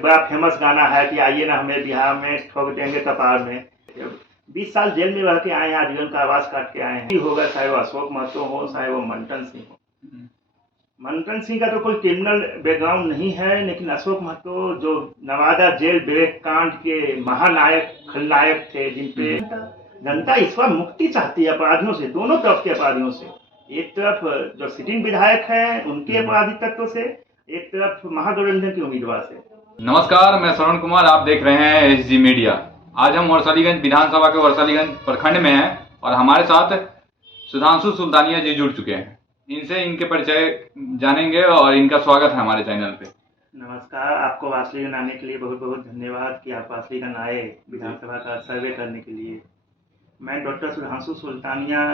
बड़ा फेमस गाना है कि आइए ना हमें बिहार में ठोक देंगे कपार में। 20 साल जेल में रह के आए हैं, आजीवन का आवास काट के आए हैं। होगा चाहे वो अशोक महतो हो, चाहे वो मंटन सिंह हो। मंटन सिंह का तो कोई क्रिमिनल बैकग्राउंड नहीं है, लेकिन अशोक महतो जो नवादा जेल ब्रेक कांड के महानायक खलनायक थे, जिनपे जनता इस बार मुक्ति चाहती है अपराधियों से, दोनों तरफ के अपराधियों से। एक तरफ जो सिटिंग विधायक हैं उनके अपराधी तत्व से, एक तरफ महागठबंधन के उम्मीदवार से। नमस्कार, मैं श्रवण कुमार, आप देख रहे हैं एसजी मीडिया। आज हम वरसालीगंज विधानसभा के वरसालीगंज प्रखंड में हैं और हमारे साथ सुधांशु सुल्तानिया जी जुड़ चुके हैं। इनसे इनके परिचय जानेंगे और इनका स्वागत है हमारे चैनल पे। नमस्कार, आपको वासलीगंज आने के लिए बहुत बहुत धन्यवाद कि आप वासलीगंज आए विधानसभा का सर्वे करने के लिए। मैं डॉक्टर सुधांशु सुल्तानिया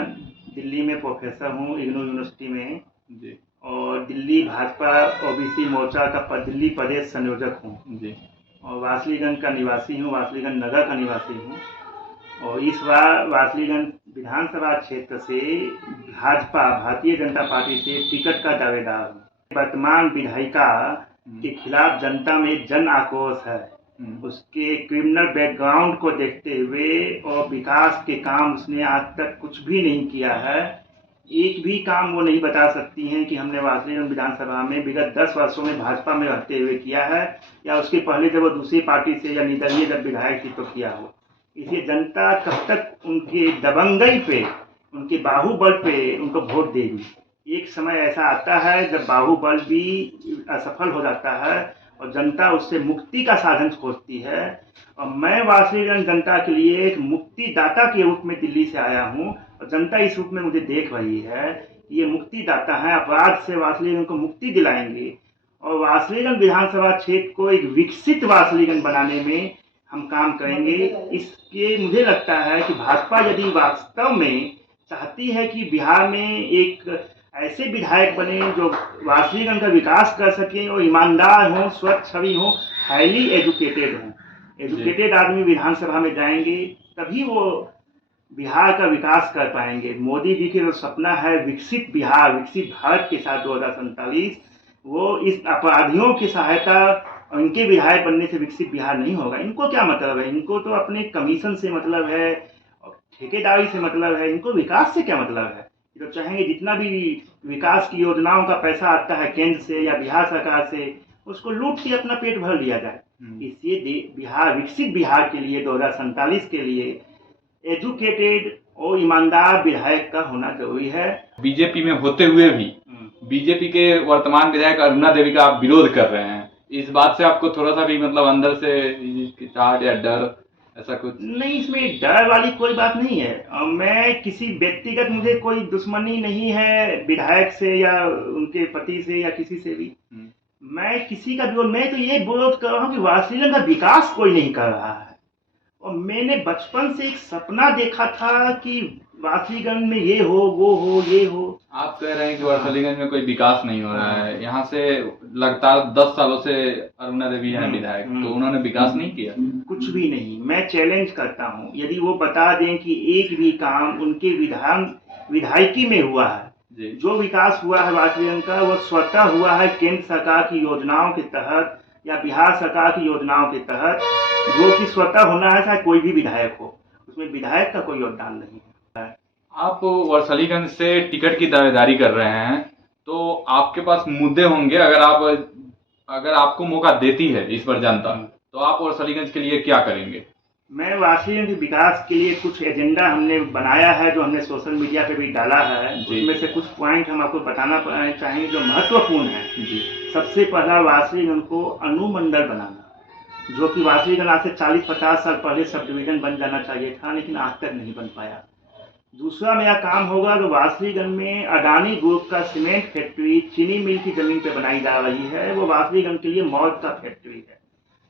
दिल्ली में प्रोफेसर हूँ, इग्नू यूनिवर्सिटी में जी, और दिल्ली भाजपा ओबीसी मोर्चा का दिल्ली प्रदेश संयोजक हूँ जी, और वासलीगंज का निवासी हूँ, वासलीगंज नगर का निवासी हूँ। और इस बार वासलीगंज विधानसभा क्षेत्र से भाजपा भारतीय जनता पार्टी से टिकट का दावेदार हूँ। वर्तमान विधायिका के खिलाफ जनता में जन आक्रोश है। उसके क्रिमिनल बैकग्राउंड को देखते हुए और विकास के काम उसने आज तक कुछ भी नहीं किया है। एक भी काम वो नहीं बता सकती हैं कि हमने वासलीगंज विधानसभा में विगत 10 वर्षों में भाजपा में रहते हुए किया है, या उसके पहले जब वो दूसरी पार्टी से या निर्दलीय जब विधायक थी तो किया हो। इसलिए जनता कब तक उनके दबंगई पे, उनके बाहुबल पे उनको वोट देगी। एक समय ऐसा आता है जब बाहुबल भी असफल हो जाता है और जनता उससे मुक्ति का साधन खोजती है। और मैं वासलीगंज जनता के लिए एक मुक्तिदाता के रूप में दिल्ली से आया हूँ, और जनता इस रूप में मुझे देख रही है। ये मुक्तिदाता है, अपराध से वासलीगंज को मुक्ति दिलाएंगे और वासलीगंज विधानसभा क्षेत्र को एक विकसित वासलीगंज बनाने में हम काम करेंगे। इसके मुझे लगता है कि भाजपा यदि वास्तव में चाहती है कि बिहार में एक ऐसे विधायक बने जो वासलीगंज का विकास कर सके और ईमानदार हों, स्वच्छ छवि हों, हाईली एजुकेटेड हों। एजुकेटेड आदमी विधानसभा में जाएंगे तभी वो बिहार का विकास कर पाएंगे। मोदी जी के जो सपना है विकसित बिहार, विकसित भारत के साथ 2047, वो इस अपराधियों की सहायता, उनके विधायक बनने से विकसित बिहार नहीं होगा। इनको क्या मतलब है? इनको तो अपने कमीशन से मतलब है, ठेकेदारी से मतलब है, इनको विकास से क्या मतलब है? तो चाहेंगे जितना भी विकास की योजनाओं का पैसा आता है केंद्र से या बिहार सरकार से, उसको लूट के अपना पेट भर लिया जाए। इसलिए बिहार, विकसित बिहार के लिए 2047 के लिए एजुकेटेड और ईमानदार विधायक का होना जरूरी है। बीजेपी में होते हुए भी बीजेपी के वर्तमान विधायक अरुणा देवी का आप विरोध कर रहे हैं, इस बात से आपको थोड़ा सा भी मतलब अंदर से हिचकिचाहट या डर ऐसा कुछ? नहीं, इसमें डर वाली कोई बात नहीं है। मैं किसी व्यक्तिगत, मुझे कोई दुश्मनी नहीं है विधायक से या उनके पति से या किसी से भी। मैं किसी का विरोध, मैं तो ये विरोध कर रहा हूँ कि वासलीगंज का विकास कोई नहीं कर रहा है। और मैंने बचपन से एक सपना देखा था कि वासलीगंज में ये हो, वो हो, ये हो। आप कह रहे हैं कि वासलीगंज में कोई विकास नहीं हो रहा है। यहाँ से लगातार 10 सालों से अरुणा देवी है विधायक, तो उन्होंने विकास नहीं किया? कुछ भी नहीं। मैं चैलेंज करता हूँ, यदि वो बता दें कि एक भी काम उनके विधायकी में हुआ है, जो विकास हुआ है वासलीगंज का, वो स्वतः हुआ है केंद्र सरकार की योजनाओं के तहत या बिहार सरकार की योजनाओं के तहत, जो कि स्वतः होना है, चाहे कोई भी विधायक हो, उसमें विधायक का कोई योगदान नहीं है। आप वरसालीगंज से टिकट की दावेदारी कर रहे हैं, तो आपके पास मुद्दे होंगे। अगर आपको मौका देती है इस बार जनता, तो आप वरसालीगंज के लिए क्या करेंगे? मैं वासलीगंज के विकास के लिए कुछ एजेंडा हमने बनाया है, जो हमने सोशल मीडिया पे भी डाला है। उसमें से कुछ पॉइंट हम आपको बताना चाहेंगे जो महत्वपूर्ण है जी। सबसे पहला, वासलीगंज को अनुमंडल बनाना, जो कि वासलीगंज आज से 40-50 साल पहले सब डिवीजन बन जाना चाहिए था, लेकिन आज तक नहीं बन पाया। दूसरा मेरा काम होगा, जो वासलीगंज में अडानी ग्रुप का सीमेंट फैक्ट्री चीनी मिल की जमीन पे बनाई जा रही है, वो वासलीगंज के लिए मौत का फैक्ट्री है।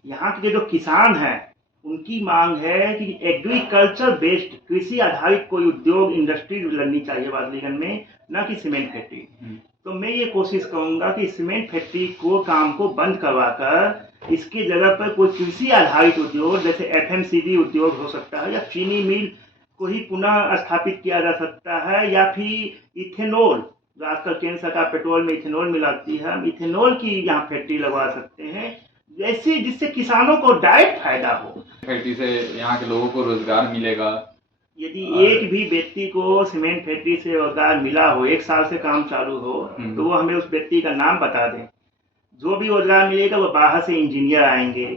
यहाँ के जो किसान हैं उनकी मांग है कि एग्रीकल्चर बेस्ड, कृषि आधारित कोई उद्योग, इंडस्ट्री लगनी चाहिए वासलीगंज में, न कि सीमेंट फैक्ट्री। तो मैं ये कोशिश करूंगा कि सीमेंट फैक्ट्री को काम को बंद करवाकर इसके जगह पर कोई कृषि आधारित उद्योग, जैसे FMCG उद्योग हो सकता है, या चीनी मिल को ही पुनः स्थापित किया जा सकता है, या फिर इथेनॉल, जो आजकल केंद्र सरकार पेट्रोल में इथेनॉल मिलाती है, हम इथेनॉल की यहाँ फैक्ट्री लगवा सकते हैं। ऐसे जिससे किसानों को डायरेक्ट फायदा हो। फैक्ट्री से यहाँ के लोगों को रोजगार मिलेगा। यदि एक भी व्यक्ति को सीमेंट फैक्ट्री से रोजगार मिला हो, 1 साल से काम चालू हो, तो वो हमें उस व्यक्ति का नाम बता दें। जो भी रोजगार मिलेगा वो बाहर से इंजीनियर आएंगे,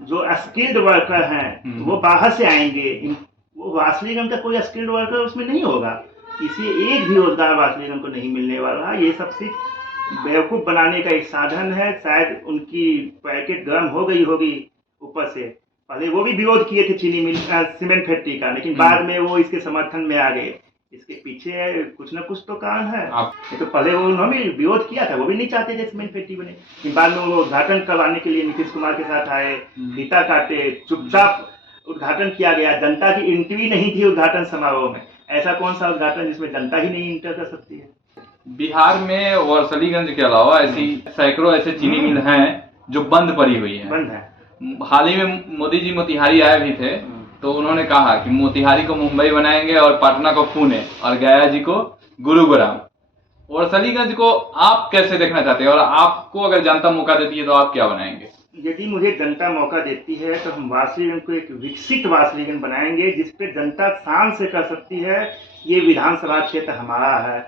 जो स्किल्ड वर्कर हैं वो बाहर से आएंगे। वो वासलीगंज का कोई स्किल्ड वर्कर उसमें नहीं होगा, इसलिए एक भी रोजगार वासलीगंज को नहीं मिलने वाला। ये सब सिर्फ बेवकूफ बनाने का एक साधन है। शायद उनकी पैकेट गर्म हो गई होगी ऊपर से। पहले वो भी विरोध किए थे चीनी मिल सीमेंट फैक्ट्री का, लेकिन बाद में वो इसके समर्थन में आ गए। इसके पीछे कुछ न कुछ तो कारण है। तो पहले वो उन्होंने विरोध किया था, वो भी नहीं चाहते थे सीमेंट फैक्ट्री बने, लेकिन बाद में वो उद्घाटन करवाने के लिए नीतीश कुमार के साथ आए, फीता काटे, चुपचाप उद्घाटन किया गया। जनता की एंट्री नहीं थी उद्घाटन समारोह में। ऐसा कौन सा उद्घाटन जिसमें जनता ही नहीं इंटर कर सकती है। बिहार में वर्सलीगंज के अलावा ऐसी सैकड़ों ऐसे चीनी मिल हैं जो बंद पड़ी हुई है। बंद है। हाल ही में मोदी जी मोतिहारी आए भी थे, तो उन्होंने कहा कि मोतिहारी को मुंबई बनाएंगे और पटना को पुणे और गया जी को गुरुग्राम। वर्सलीगंज को आप कैसे देखना चाहते हैं, और आपको अगर जनता मौका देती है तो आप क्या बनाएंगे? यदि मुझे जनता मौका देती है तो हम वासलीगंज को एक विकसित वासलीगंज बनाएंगे, जिसपे जनता शान से कर सकती है ये विधानसभा क्षेत्र हमारा है।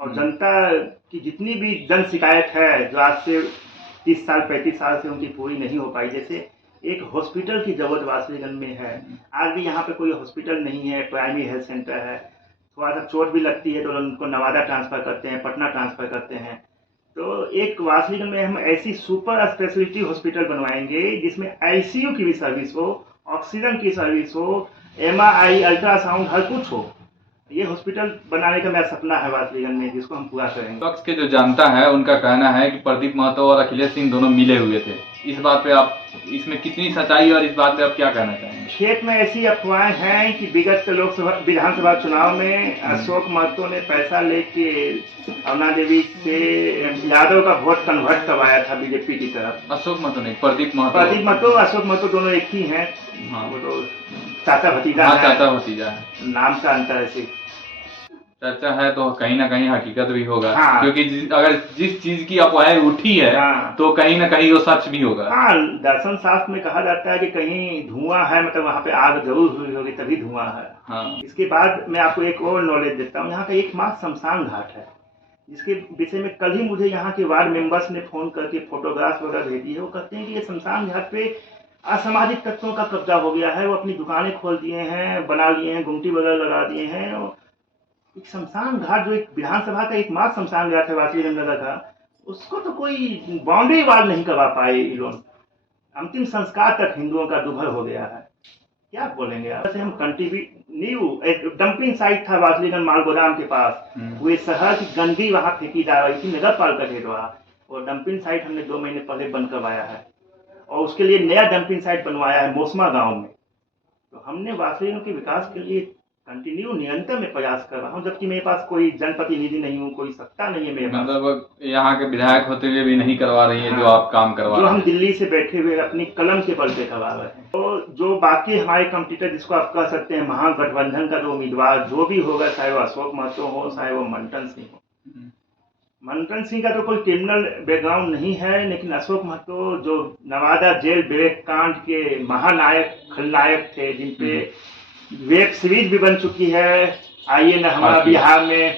और जनता की जितनी भी जन शिकायत है जो आज से 30 साल 35 साल से उनकी पूरी नहीं हो पाई, जैसे एक हॉस्पिटल की जरूरत वासलीगंज में है। आज भी यहाँ पे कोई हॉस्पिटल नहीं है, प्राइमरी हेल्थ सेंटर है। थोड़ा सा चोट भी लगती है तो उनको नवादा ट्रांसफर करते हैं, पटना ट्रांसफर करते हैं। तो एक वासलीगंज में हम ऐसी सुपर स्पेशलिटी हॉस्पिटल बनवाएंगे जिसमें आईसीयू की भी सर्विस हो, ऑक्सीजन की सर्विस हो, एमआरआई, अल्ट्रासाउंड, हर कुछ हो। ये हॉस्पिटल बनाने का मेरा सपना है वासलीगंज में, जिसको हम पूरा करेंगे। विपक्ष के जो जनता है उनका कहना है कि प्रदीप महतो और अखिलेश सिंह दोनों मिले हुए थे। इस बात पे आप, इसमें कितनी सच्चाई है और इस बात पे आप क्या कहना चाहेंगे? क्षेत्र में ऐसी अफवाहें हैं कि विगत के लोकसभा विधानसभा चुनाव में अशोक महतो ने पैसा लेके अरुणा देवी से यादव का वोट कन्वर्ट करवाया था बीजेपी की तरफ। अशोक महतो नहीं, प्रदीप महतो। अशोक महतो दोनों एक ही हैं। हाँ। वो तो चाचा भतीजा हाँ, है। चाचा भतीजा है, नाम का अंतर है सिर्फ। चर्चा है तो कहीं ना कहीं हकीकत भी होगा। हाँ। क्योंकि अगर जिस चीज की अफवाहें उठी है, हाँ। तो कहीं ना कहीं वो सच भी होगा। हाँ, दर्शन शास्त्र में कहा जाता है कि कहीं धुआं है, मतलब वहाँ पे आग जरूर हुई होगी तभी धुआं है। हाँ। इसके बाद मैं आपको एक और नॉलेज देता हूँ। यहाँ का एकमात्र शमशान घाट है, जिसके विषय में कल ही मुझे यहाँ के वार्ड मेंबर्स ने फोन करके फोटोग्राफ वगैरह भेजी है। वो कहते हैं कि ये शमशान घाट पे असामाजिक तत्वों का कब्जा हो गया है। वो अपनी दुकानें खोल दिए हैं, बना लिए हैं, गुमटी वगैरह लगा दिए हैं। एक शमशान घाट जो एक विधानसभा का एकमात्र शमशान घाट है वासलीगंज नगर का, उसको तो कोई बाउंड्री वाल नहीं करवा पाए ये लोग। अंतिम संस्कार तक हिंदुओं का दुभर हो गया है। क्या बोलेंगे आप? जैसे हम कंटिन्यू एक डंपिंग साइट था वासलीगंज माल गोदाम के पास, वो शहर की गंदगी वहां फेंकी जा रही थी, नगर पालिका के द्वारा। और डंपिंग साइट हमने 2 महीने पहले बंद करवाया है, और उसके लिए नया डंपिंग साइट बनवाया है मोसमा गांव में। तो हमने वासलीगंज के विकास के लिए कंटिन्यू निरंतर में प्रयास कर रहा हूँ, जबकि मेरे पास कोई जनप्रतिनिधि नहीं हूँ, कोई सत्ता नहीं है मेरे पास। मतलब यहाँ के विधायक होते हुए भी नहीं करवा रही है। हाँ। जो आप काम करवा रहे हैं, जो हम दिल्ली से बैठे हुए अपनी कलम के बल पे करवा रहे हैं। तो जो बाकी हमारे कंपटीटर, जिसको आप कह सकते हैं महागठबंधन का जो उम्मीदवार जो भी होगा, चाहे वो अशोक महतो हो, चाहे वो मंटन सिंह हो। मंटन सिंह का तो कोई क्रिमिनल बैकग्राउंड नहीं है, लेकिन अशोक महतो जो नवादा जेल विवेक कांड के महानायक खलनायक थे, जिनपे वेब सीरीज भी बन चुकी है, आइए ना हमारा बिहार में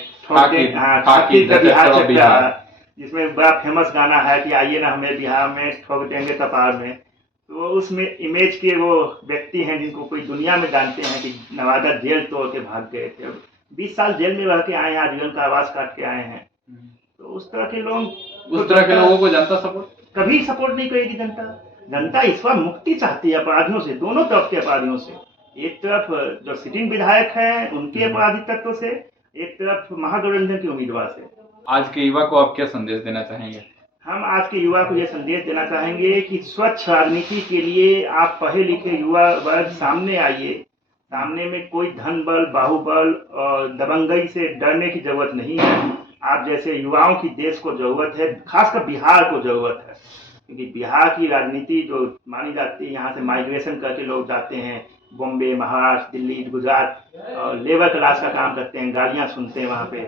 बिहार, जिसमें बड़ा फेमस गाना है कि आइए ना हमें बिहार में ठोक देंगे कपार में। तो उसमें इमेज के वो व्यक्ति हैं जिनको कोई दुनिया में जानते हैं कि नवादा जेल तोड़ के भाग गए थे। 20 साल जेल में रह के आए हैं, आजीवन का आवास काट के आए हैं। तो उस तरह के लोगों को जनता कभी सपोर्ट नहीं करेगी। जनता इस बार मुक्ति चाहती है अपराधियों से, दोनों तरफ के अपराधियों से। एक तरफ जो सिटिंग विधायक हैं उनके अपराधी तत्व से, एक तरफ महागठबंधन के उम्मीदवार से। आज के युवा को आप क्या संदेश देना चाहेंगे? हम आज के युवा को यह संदेश देना चाहेंगे कि स्वच्छ राजनीति के लिए आप पढ़े लिखे युवा वर्ग सामने आइए। सामने में कोई धन बल, बाहुबल और दबंगई से डरने की जरूरत नहीं है। आप जैसे युवाओं की देश को जरूरत है, खासकर बिहार को जरूरत है। क्योंकि बिहार की राजनीति जो मानी जाती है, यहाँ से माइग्रेशन करके लोग जाते हैं बॉम्बे, महाराष्ट्र, दिल्ली, गुजरात, और लेबर क्लास का काम करते हैं, गालियाँ सुनते हैं वहाँ पे।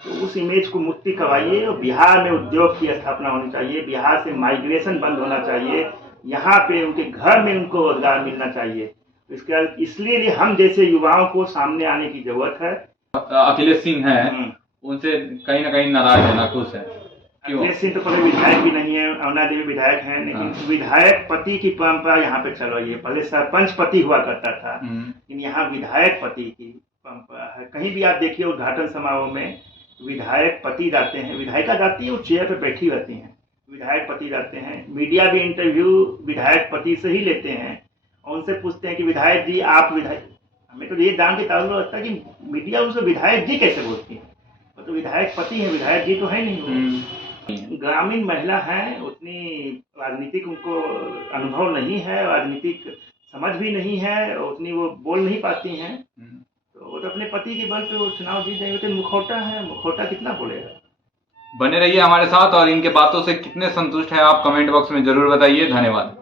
तो उस इमेज को मुक्ति करवाइए और बिहार में उद्योग की स्थापना होनी चाहिए। बिहार से माइग्रेशन बंद होना चाहिए। यहाँ पे उनके घर में उनको रोजगार मिलना चाहिए। इसलिए हम जैसे युवाओं को सामने आने की जरूरत है। अखिलेश सिंह है, उनसे कहीं ना कहीं नाराज है, नाखुश है। अखिलेश सिंह तो पहले विधायक भी नहीं है, अरुणा देवी विधायक हैं, लेकिन विधायक पति की परंपरा यहाँ पे चल रही है। पहले सरपंच पति हुआ करता था, लेकिन यहाँ विधायक पति की परंपरा है। कहीं भी आप देखिए उद्घाटन समारोह में विधायक पति जाते हैं, विधायिका जाती है, वो चेयर पे बैठी रहती हैं, विधायक पति जाते हैं। मीडिया भी इंटरव्यू विधायक पति से ही लेते हैं और उनसे पूछते हैं कि विधायक जी आप विधायक, हमें तो ये जान के ताल्लुक लगता है कि मीडिया उनसे विधायक जी कैसे बोलती है, तो विधायक पति है, विधायक जी तो है नहीं। ग्रामीण महिला है, उतनी राजनीतिक उनको अनुभव नहीं है, राजनीतिक समझ भी नहीं है, उतनी वो बोल नहीं पाती हैं, तो वो तो अपने पति के बल पे वो चुनाव जीत जाएंगे। तो मुखौटा है, मुखौटा कितना बोलेगा। बने रहिए हमारे साथ और इनके बातों से कितने संतुष्ट हैं आप कमेंट बॉक्स में जरूर बताइए। धन्यवाद।